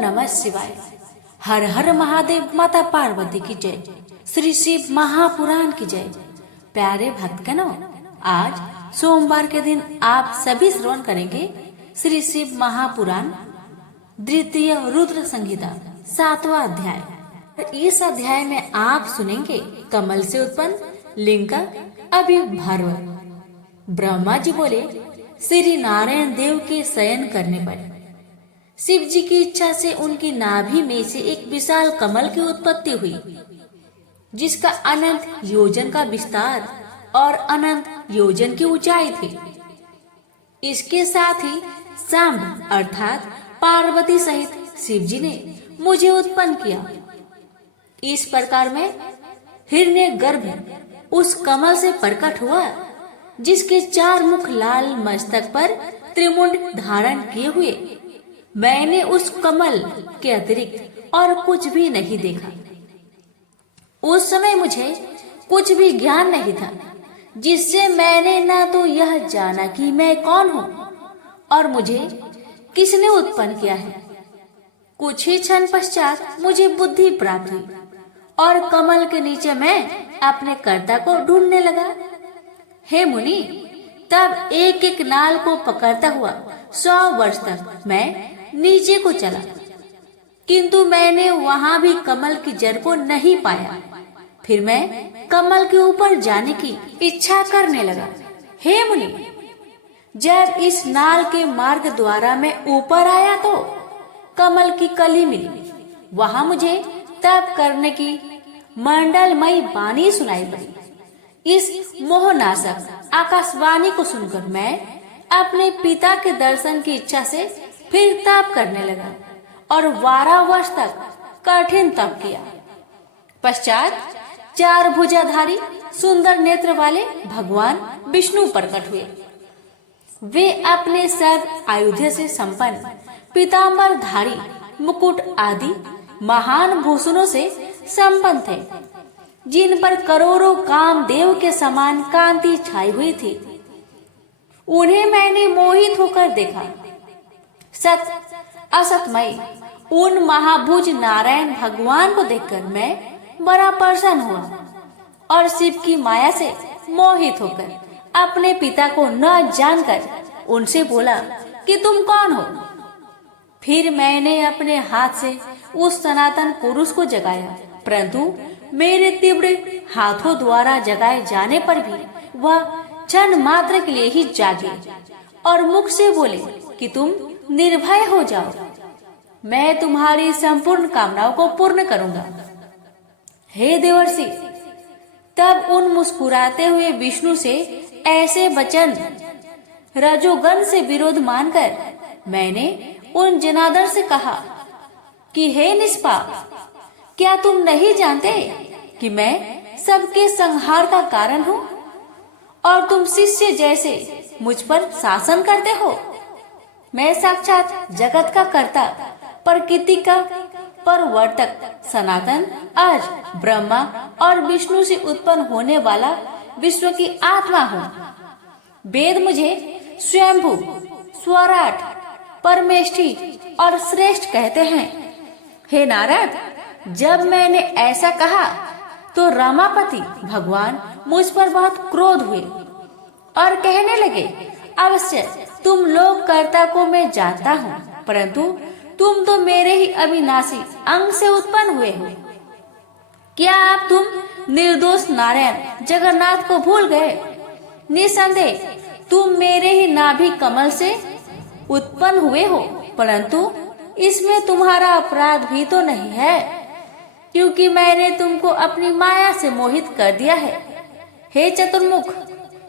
नमः शिवाय। हर हर महादेव। माता पार्वती की जय। श्री शिव महापुराण की जय। प्यारे भक्तगणों, आज सोमवार के दिन आप सभी श्रवण करेंगे श्री शिव महापुराण द्वितीय रुद्र संहिता 7वां अध्याय। इस अध्याय में आप सुनेंगे कमल से उत्पन्न लिंग का अभिभर्व। ब्रह्मा जी बोले, श्री नारायण देव के शयन करने पर शिव जी की इच्छा से उनकी नाभि में से एक विशाल कमल की उत्पत्ति हुई, जिसका अनंत योजन का विस्तार और अनंत योजन की ऊंचाई थी। इसके साथ ही सांब अर्थात पार्वती सहित शिव जी ने मुझे उत्पन्न किया। इस प्रकार में हिरण्य गर्भ उस कमल से प्रकट हुआ, जिसके 4 मुख लाल मस्तक पर त्रिमुंड धारण किए हुए। मैंने उस कमल के अतिरिक्त और कुछ भी नहीं देखा। उस समय मुझे कुछ भी ज्ञान नहीं था, जिससे मैंने ना तो यह जाना कि मैं कौन हूँ और मुझे किसने उत्पन्न किया है। कुछ ही क्षण पश्चात मुझे बुद्धि प्राप्त हुई और कमल के नीचे मैं अपने कर्ता को ढूंढने लगा। हे मुनि, तब एक एक नाल को पकड़ता हुआ 100 वर्ष तक मैं नीचे को चला, किंतु मैंने वहां भी कमल की जड़ को नहीं पाया। फिर मैं कमल के ऊपर जाने की इच्छा करने लगा। हे मुनि, जब इस नाल के मार्ग द्वारा मैं ऊपर आया तो कमल की कली मिली। वहां मुझे तप करने की मंडलमयी वाणी सुनाई पड़ी। इस मोहनाशक आकाशवाणी को सुनकर मैं अपने पिता के दर्शन की इच्छा से फिर तप करने लगा और 12 वर्ष तक कठिन तप किया। पश्चात 4 भुजाधारी सुंदर नेत्र वाले भगवान विष्णु प्रकट हुए। वे अपने सर्व आयुध से संपन्न पीताम्बर धारी मुकुट आदि महान भूषणों से संपन्न थे, जिन पर करोड़ों कामदेव के समान कांति छाई हुई थी। उन्हें मैंने मोहित होकर देखा। सत असतमय उन महाभुज नारायण भगवान को देखकर मैं बड़ा प्रसन्न हुआ और शिव की माया से मोहित होकर अपने पिता को न जानकर उनसे बोला कि तुम कौन हो। फिर मैंने अपने हाथ से उस सनातन पुरुष को जगाया, परंतु मेरे तीव्र हाथों द्वारा जगाए जाने पर भी वह क्षण मात्र के लिए ही जागे और मुख से बोले कि तुम निर्भय हो जाओ, मैं तुम्हारी संपूर्ण कामनाओं को पूर्ण करूंगा। हे देवर्षि, तब उन मुस्कुराते हुए विष्णु से ऐसे वचन रजोगण से विरोध मानकर मैंने उन जनार्दन से कहा कि हे निष्पाप, क्या तुम नहीं जानते कि मैं सबके संहार का कारण हूँ और तुम शिष्य जैसे मुझ पर शासन करते हो। मैं साक्षात जगत का कर्ता, प्रकृति का परवर्तक, सनातन, आज ब्रह्मा और विष्णु से उत्पन्न होने वाला विश्व की आत्मा हूँ। वेद मुझे स्वयंभू, स्वराट, परमेष्ठी और श्रेष्ठ कहते हैं। हे नारद, जब मैंने ऐसा कहा तो रमापति भगवान मुझ पर बहुत क्रोध हुए और कहने लगे, अवश्य तुम लोक कर्ता को मैं जानता हूँ, परंतु तुम तो मेरे ही अविनाशी अंग से उत्पन्न हुए हो। क्या आप तुम निर्दोष नारायण जगन्नाथ को भूल गए? निसंदेह तुम मेरे ही नाभि कमल से उत्पन्न हुए हो, परंतु इसमें तुम्हारा अपराध भी तो नहीं है, क्योंकि मैंने तुमको अपनी माया से मोहित कर दिया है। हे चतुर्मुख,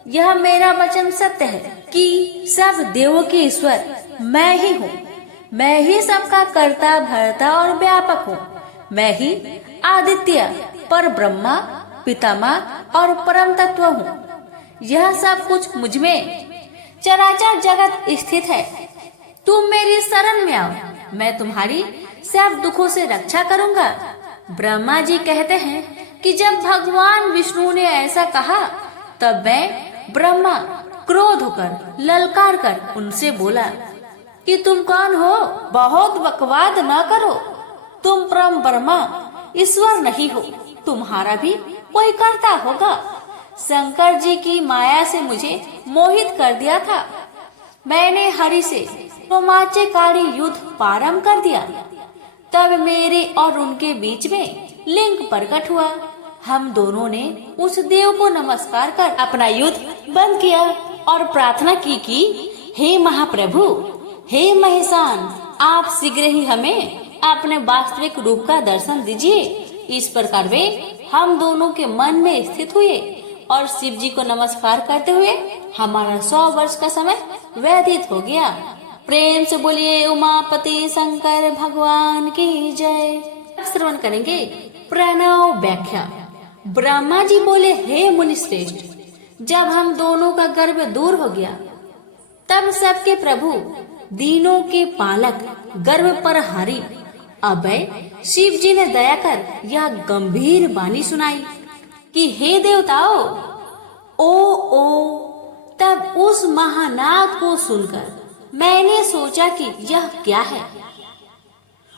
यह मेरा वचन सत्य है कि सब देवों के ईश्वर मैं ही हूँ। मैं ही सबका कर्ता, भर्ता और व्यापक हूँ। मैं ही आदित्य, पर ब्रह्मा, पितामह और परम तत्व हूँ। यह सब कुछ मुझ में चराचर जगत स्थित है। तुम मेरी शरण में आओ, मैं तुम्हारी सब दुखों से रक्षा करूँगा। ब्रह्मा जी कहते हैं कि जब भगवान विष्णु ने ऐसा कहा, तब मैं ब्रह्मा क्रोध होकर ललकार कर उनसे बोला कि तुम कौन हो, बहुत बकवाद न करो, तुम परम ब्रह्मा ईश्वर नहीं हो, तुम्हारा भी कोई करता होगा। शंकर जी की माया से मुझे मोहित कर दिया था, मैंने हरि से रोमांचकारी युद्ध प्रारंभ कर दिया। तब मेरे और उनके बीच में लिंग प्रकट हुआ। हम दोनों ने उस देव को नमस्कार कर अपना युद्ध बंद किया और प्रार्थना की कि हे महाप्रभु, हे महेशान, आप शीघ्र ही हमें अपने वास्तविक रूप का दर्शन दीजिए। इस प्रकार वे हम दोनों के मन में स्थित हुए और शिव जी को नमस्कार करते हुए हमारा 100 वर्ष का समय व्यतीत हो गया। प्रेम से बोलिए उमापति शंकर भगवान की जय। श्रवण करेंगे प्रणव व्याख्या। ब्रह्मा जी बोले, हे मुनि श्रेष्ठ, जब हम दोनों का गर्भ दूर हो गया तब सबके प्रभु, दीनों के पालक, गर्भ पर हारी अभय शिव जी ने दया कर यह गंभीर वाणी सुनाई कि हे देवताओं, ओ। तब उस महानाद को सुनकर मैंने सोचा कि यह क्या है।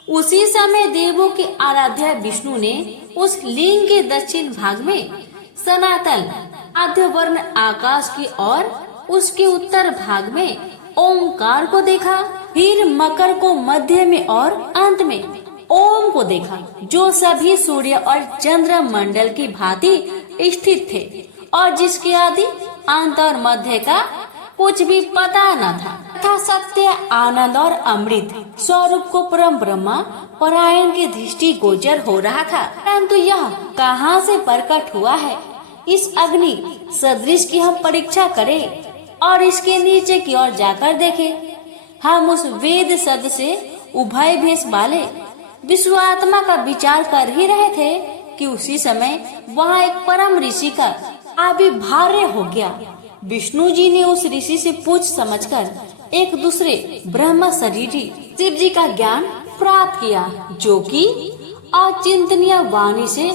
उसी समय देवों के आराध्य विष्णु ने उस लिंग के दक्षिण भाग में सनातन आद्य वर्ण आकाश की और उसके उत्तर भाग में ओमकार को देखा। फिर मकर को मध्य में और अंत में ओम को देखा, जो सभी सूर्य और चंद्र मंडल की भांति स्थित थे और जिसके आदि अंत और मध्य का कुछ भी पता न था तथा सत्य, आनंद और अमृत स्वरूप को परम ब्रह्मा परायण की दृष्टि गोचर हो रहा था। परंतु यह कहाँ से प्रकट हुआ है, इस अग्नि सदृश की हम परीक्षा करें और इसके नीचे की ओर जाकर देखें। हम उस वेद शब्द से उभय भेष वाले विश्वात्मा का विचार कर ही रहे थे कि उसी समय वहाँ एक परम ऋषि का आविर्भाव हो गया। विष्णु जी ने उस ऋषि से पूछ समझकर एक दूसरे ब्रह्म शरीरी शिव जी का ज्ञान प्राप्त किया, जो कि अचिंतनीय वाणी से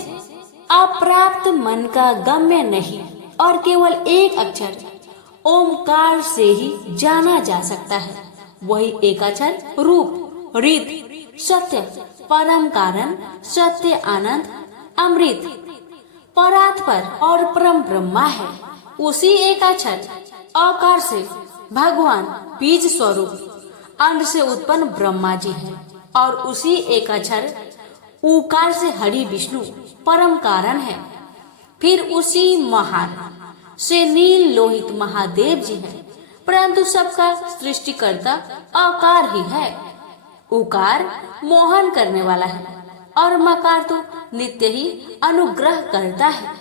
अप्राप्त मन का गम्य नहीं और केवल एक अक्षर ओमकार से ही जाना जा सकता है। वही एक अक्षर रूप, रीत, सत्य, परम कारण, सत्य, आनंद, अमृत, परात्पर और परम ब्रह्मा है। उसी एक अक्षर आकार से भगवान बीज स्वरूप अंड से उत्पन्न ब्रह्मा जी है और उसी एक अक्षर उकार से हरि विष्णु परम कारण है। फिर उसी महान से नील लोहित महादेव जी है, परंतु सबका सृष्टिकर्ता आकार ही है। उकार मोहन करने वाला है और मकार तो नित्य ही अनुग्रह करता है।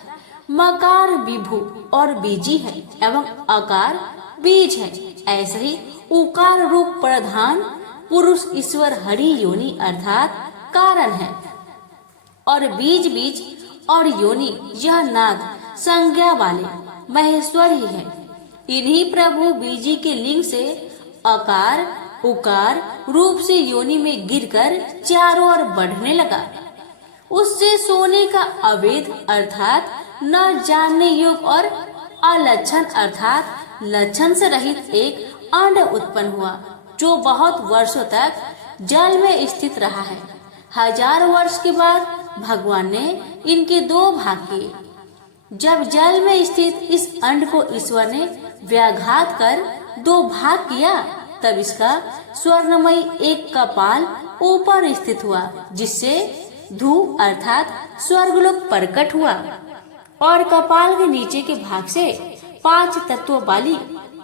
मकार विभु और बीजी है एवं आकार बीज है। ऐसे ही उकार रूप प्रधान पुरुष ईश्वर हरि योनि अर्थात कारण है और बीज बीज और योनि यह नाग संज्ञा वाले महेश्वर ही है। इन्हीं प्रभु बीजी के लिंग से आकार उकार रूप से योनि में गिरकर चारों ओर बढ़ने लगा। उससे सोने का अवैध अर्थात न जानने योग्य और अलक्षण अर्थात लक्षण से रहित एक अंड उत्पन्न हुआ, जो बहुत वर्षों तक जल में स्थित रहा है। 1000 वर्ष के बाद भगवान ने इनके 2 भाग किए। जब जल में स्थित इस अंड को ईश्वर ने व्याघात कर 2 भाग किया, तब इसका स्वर्णमयी एक कपाल ऊपर स्थित हुआ, जिससे धू अर्थात स्वर्गलोक प्रकट हुआ और कपाल के नीचे के भाग से 5 तत्वों वाली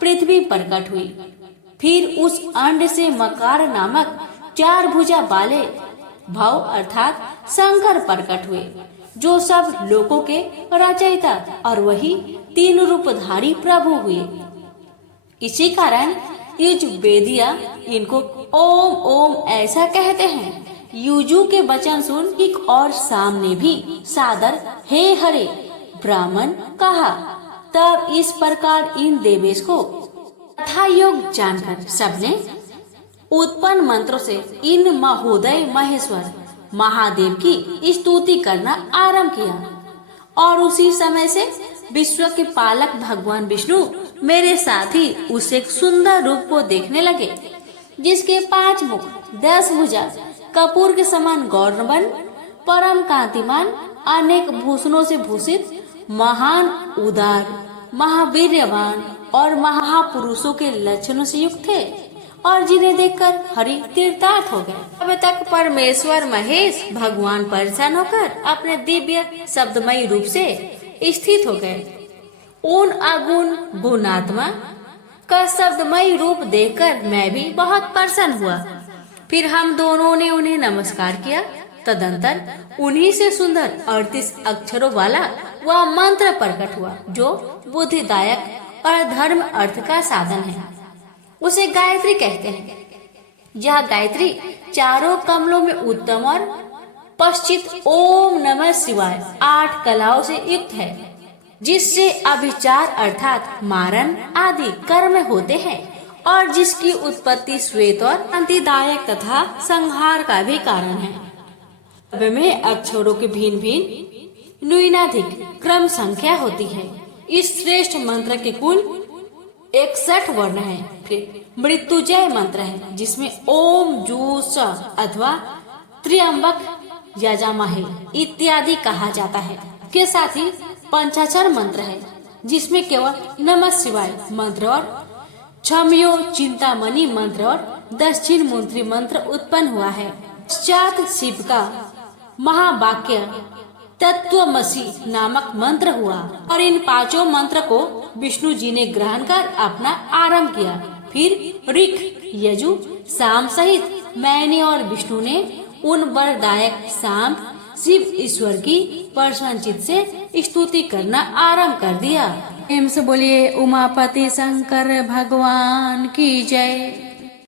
पृथ्वी प्रकट हुई। फिर उस अंड से मकार नामक 4 भुजा वाले भव अर्थात शंकर प्रकट हुए, जो सब लोकों के रचयिता और वही 3 रूपधारी प्रभु हुए। इसी कारण यजुर्वेदिया इनको ओम ओम ऐसा कहते हैं। युजु के वचन सुन एक और सामने भी सादर हे हरे ब्राह्मण कहा। तब इस प्रकार इन देवेश को तथा योग जानकर सबने उत्पन्न मंत्रों से इन महोदय महेश्वर महादेव की स्तुति करना आरंभ किया और उसी समय से विश्व के पालक भगवान विष्णु मेरे साथ ही उस एक सुंदर रूप को देखने लगे। जिसके 5 मुख 10 भुजा, कपूर के समान गौरवन, परम कांतिमान, अनेक भूषणों से भूषित, महान, उदार, महावीर्यवान और महापुरुषों के लक्षणों से युक्त थे और जिन्हें देखकर हरि तीर्थार्थ हो गए। अब तक परमेश्वर महेश भगवान परेशान होकर अपने दिव्य शब्दमयी रूप से स्थित हो गए। उन अगुण गुणात्मा का शब्दमयी रूप देखकर मैं भी बहुत प्रसन्न हुआ। फिर हम दोनों ने उन्हें नमस्कार किया। तदंतर उन्हीं से सुंदर 38 अक्षरों वाला वह मंत्र प्रकट हुआ जो बुद्धिदायक और धर्म अर्थ का साधन है। उसे गायत्री कहते हैं। यह गायत्री चारों कमलों में उत्तम और पश्चित ओम नमः शिवाय 8 कलाओं से युक्त है, जिससे अभिचार अर्थात मारण आदि कर्म होते हैं और जिसकी उत्पत्ति श्वेत और शांतिदायक तथा संहार का भी कारण है। में अक्षरों के भिन्न भिन्न न्यूनाधिक क्रम संख्या होती है। इस श्रेष्ठ मंत्र के कुल 61 वर्ण है। फिर मृत्युंजय मंत्र है जिसमें ओम जू स अथवा त्र्यंबक यजामहे इत्यादि कहा जाता है। के साथ ही पंचाक्षर मंत्र है जिसमें केवल नमः शिवाय मंत्र और क्षम्यो चिंतामणि मंत्र और दक्षिण मूर्ति मंत्र उत्पन्न हुआ है। पश्चात शिव का महावाक्य तत्वमसि नामक मंत्र हुआ और इन 5 मंत्र को विष्णु जी ने ग्रहण कर अपना आरंभ किया। फिर ऋक यजु साम सहित मैंने और विष्णु ने उन वरदायक शाम शिव ईश्वर की प्रसन्नचित से स्तुति करना आरंभ कर दिया। प्रेम से बोलिए उमापति शंकर भगवान की जय।